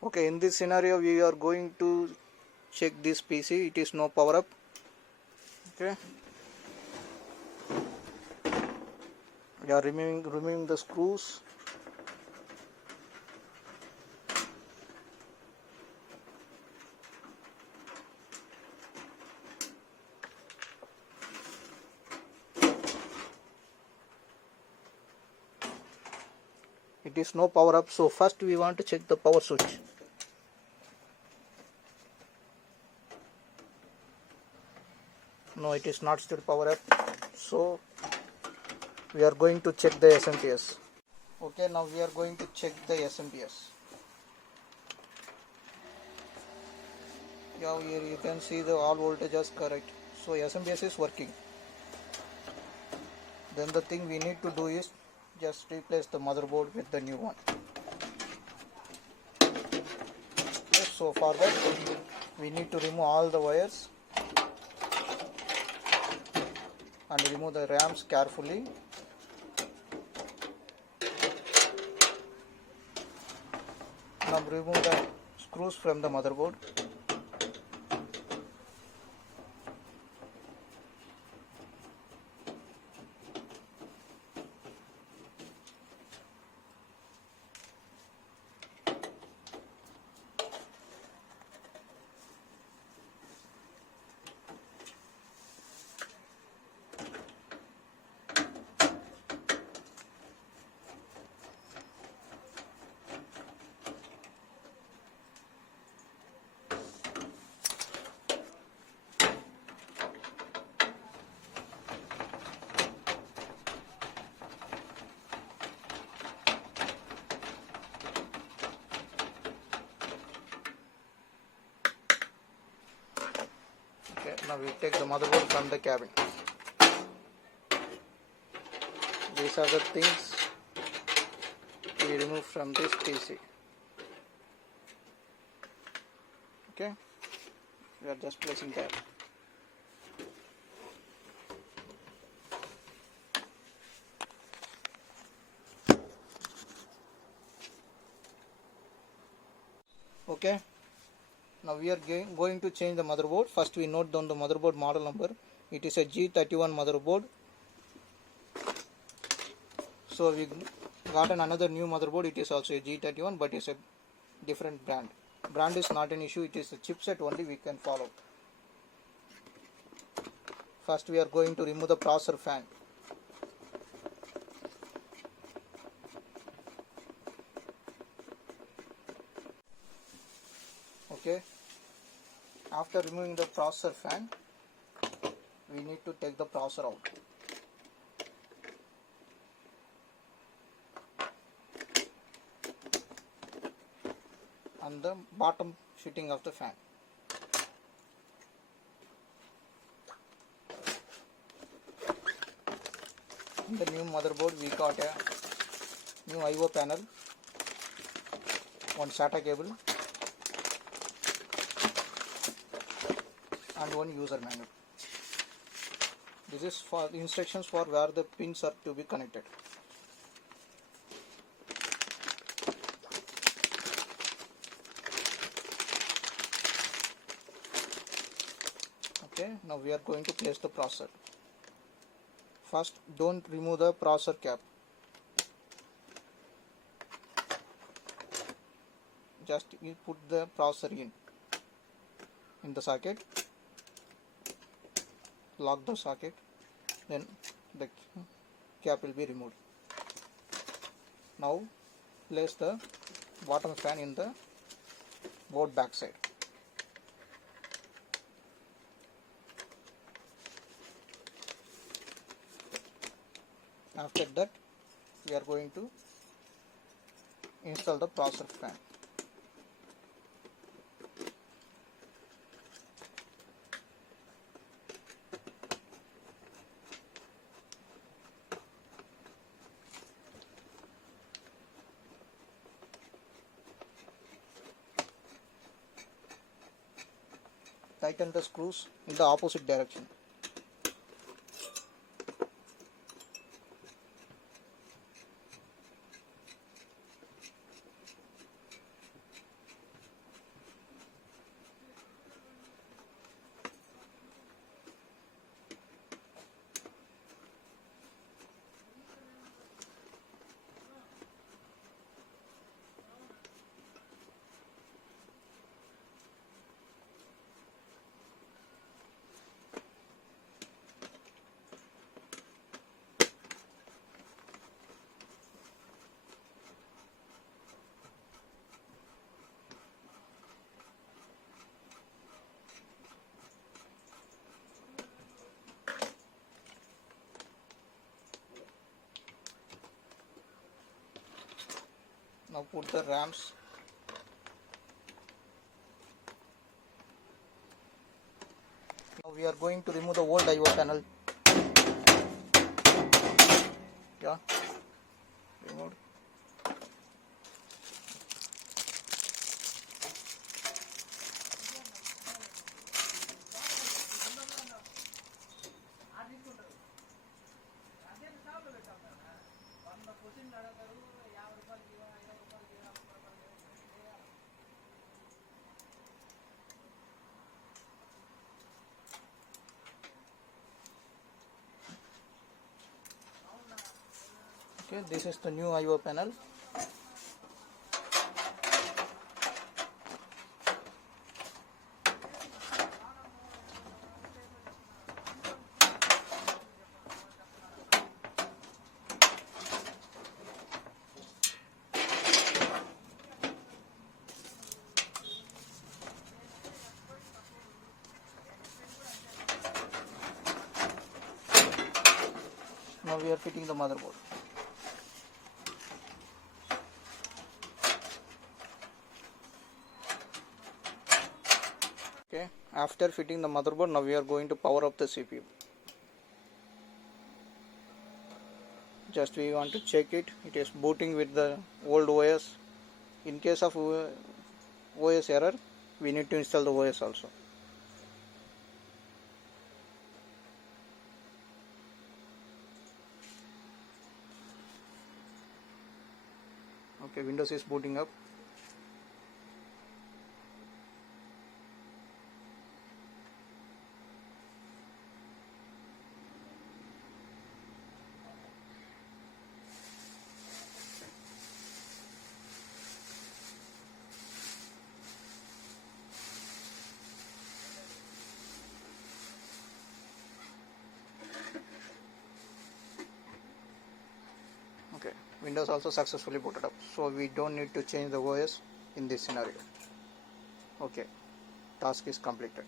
Okay, in this scenario we are going to check this PC. It is no power up. Okay, we are removing the screws. It is no power up, so first we want to check the power switch. No, it is not still power up, so we are going to check the SMPS. Okay, now we are going to check the SMPS. Yeah, here you can see the all voltages correct, so SMPS is working. Then the thing we need to do is just replace the motherboard with the new one. Okay, so for that we need to remove all the wires and remove the RAMs carefully. Now remove the screws from the motherboard. Okay, now we take the motherboard from the cabin. These are the things we remove from this PC. Okay, we are just placing that. Okay, now we are going to change the motherboard. First we note down the motherboard model number. It is a G31 motherboard. So we got another new motherboard. It is also a G31, but it's a different brand. Brand is not an issue. It is the chipset only we can follow. First we are going to remove the processor fan. Okay, after removing the processor fan, we need to take the processor out. And the bottom fitting of the fan. In the new motherboard we got a new I/O panel, one SATA cable and one user manual. This is for the instructions for where the pins are to be connected. Okay, now we are going to place the processor. First, don't remove the processor cap. Just you put the processor in the socket, lock the socket, then the cap will be removed. Now place the bottom fan in the board back side. After that we are going to install the processor fan. Tighten the screws in the opposite direction. Now put the RAMs. Now we are going to remove the old IO panel. Yeah, removed. Okay, this is the new IO panel. Now we are fitting the motherboard. Okay, after fitting the motherboard, now we are going to power up the CPU. Just we want to check it. It is booting with the old OS. In case of OS error, we need to install the OS also. Okay, Windows is booting up. Okay, Windows also successfully booted up, so we don't need to change the OS in this scenario. Okay, task is completed.